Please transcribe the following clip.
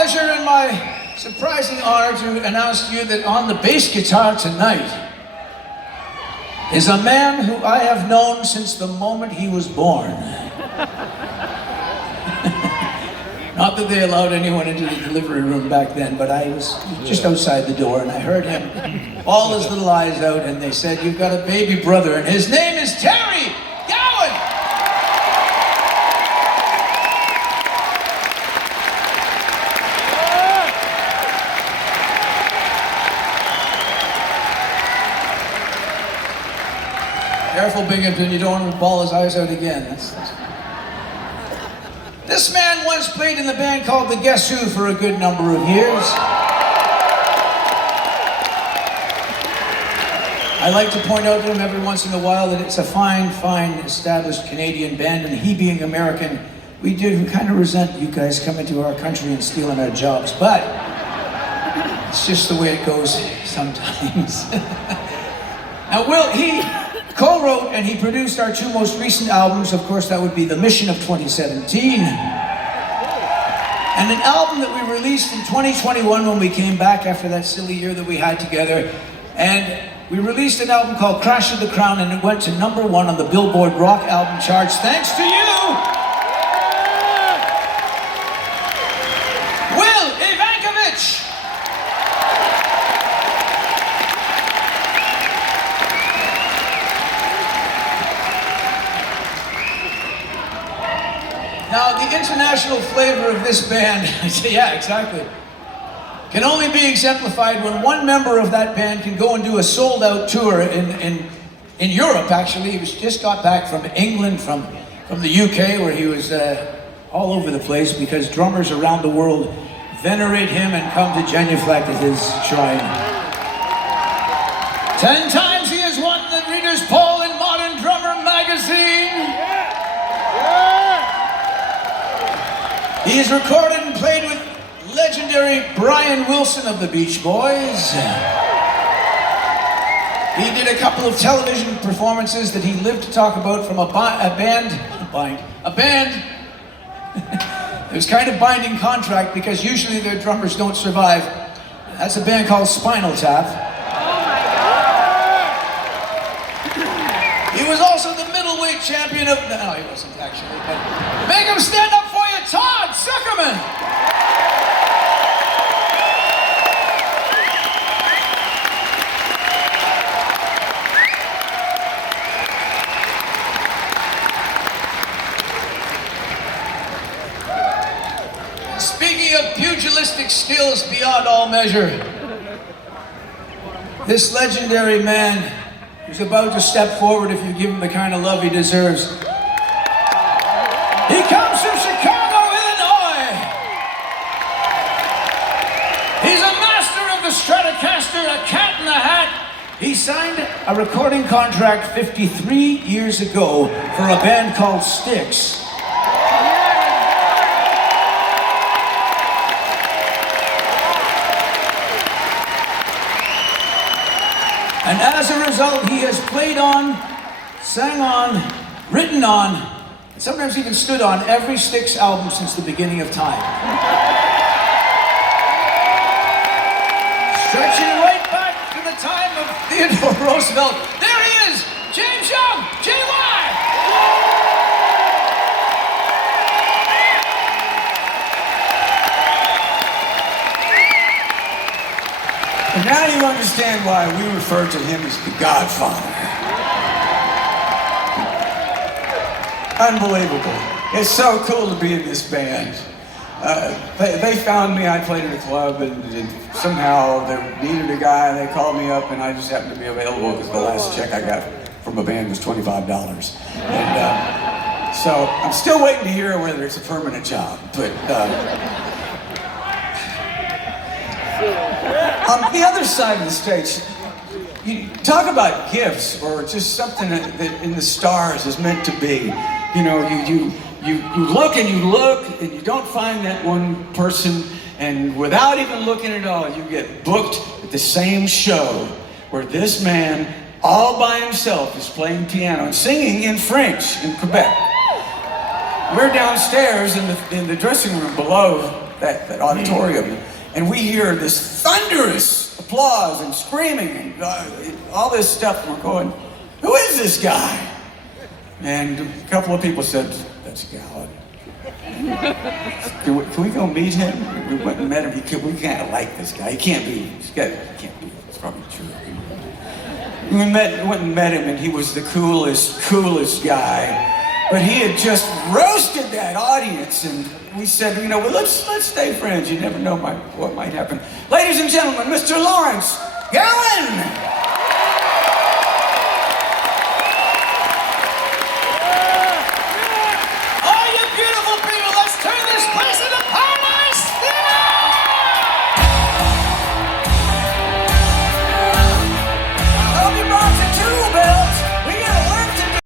pleasure and my surprising honor to announce to you that on the bass guitar tonight is a man who I have known since the moment he was born. Not that they allowed anyone into the delivery room back then, but I was just outside the door and I heard him bawl his little eyes out and they said, "You've got a baby brother and his name is Terry Gowan." Careful, Binghamton, you don't want him to bawl his eyes out again. This man once played in the band called the Guess Who for a good number of years. I like to point out to him every once in a while that it's a fine established Canadian band, and he being American, we kind of resent you guys coming to our country and stealing our jobs, but it's just the way it goes sometimes. Now, he co-wrote and he produced our two most recent albums. Of course, that would be The Mission of 2017 and an album that we released in 2021 when we came back after that silly year that we had together. And we released an album called Crash of the Crown, and it went to #1 on the Billboard Rock Album charts thanks to you, Will Ivankovich. Now, the international flavor of this band, yeah, exactly, can only be exemplified when one member of that band can go and do a sold-out tour in Europe, actually. He just got back from England, from the UK, where he was all over the place because drummers around the world venerate him and come to genuflect at his shrine. 10 times he has won the Reader's Poll in Modern Drummer magazine. He has recorded and played with legendary Brian Wilson of the Beach Boys. He did a couple of television performances that he lived to talk about from a band. It was kind of binding contract because usually their drummers don't survive. That's a band called Spinal Tap. He was also the middleweight champion of... No, he wasn't actually, but... Make him stand up for you, Todd Zuckerman! Speaking of pugilistic skills beyond all measure, this legendary man who's about to step forward if you give him the kind of love he deserves. He comes from Chicago, Illinois. He's a master of the Stratocaster, a cat in the hat. He signed a recording contract 53 years ago for a band called Styx. And as a result, he has played on, sang on, written on, and sometimes even stood on every Styx album since the beginning of time. Stretching right back to the time of Theodore Roosevelt, there he is, James Young, JY! And now you understand why we refer to him as the Godfather. Unbelievable. It's so cool to be in this band. They found me, I played in a club, and somehow they needed a guy, they called me up, and I just happened to be available because the last check I got from a band was $25. And so I'm still waiting to hear whether it's a permanent job, but... On the other side of the stage, you talk about gifts or just something that in the stars is meant to be. You know, you look and you don't find that one person, and without even looking at all, you get booked at the same show where this man, all by himself, is playing piano and singing in French in Quebec. We're downstairs in the dressing room below, that auditorium, and we hear this thunderous applause and screaming and all this stuff. And we're going, who is this guy? And a couple of people said, that's Gallup. Can we go meet him? We went and met him. We kind of like this guy. He can't be. It's probably true. We went and met him, and he was the coolest guy. But he had just roasted that audience, and we said, well, let's stay friends. You never know what might happen. Ladies and gentlemen, Mr. Lawrence Gowan!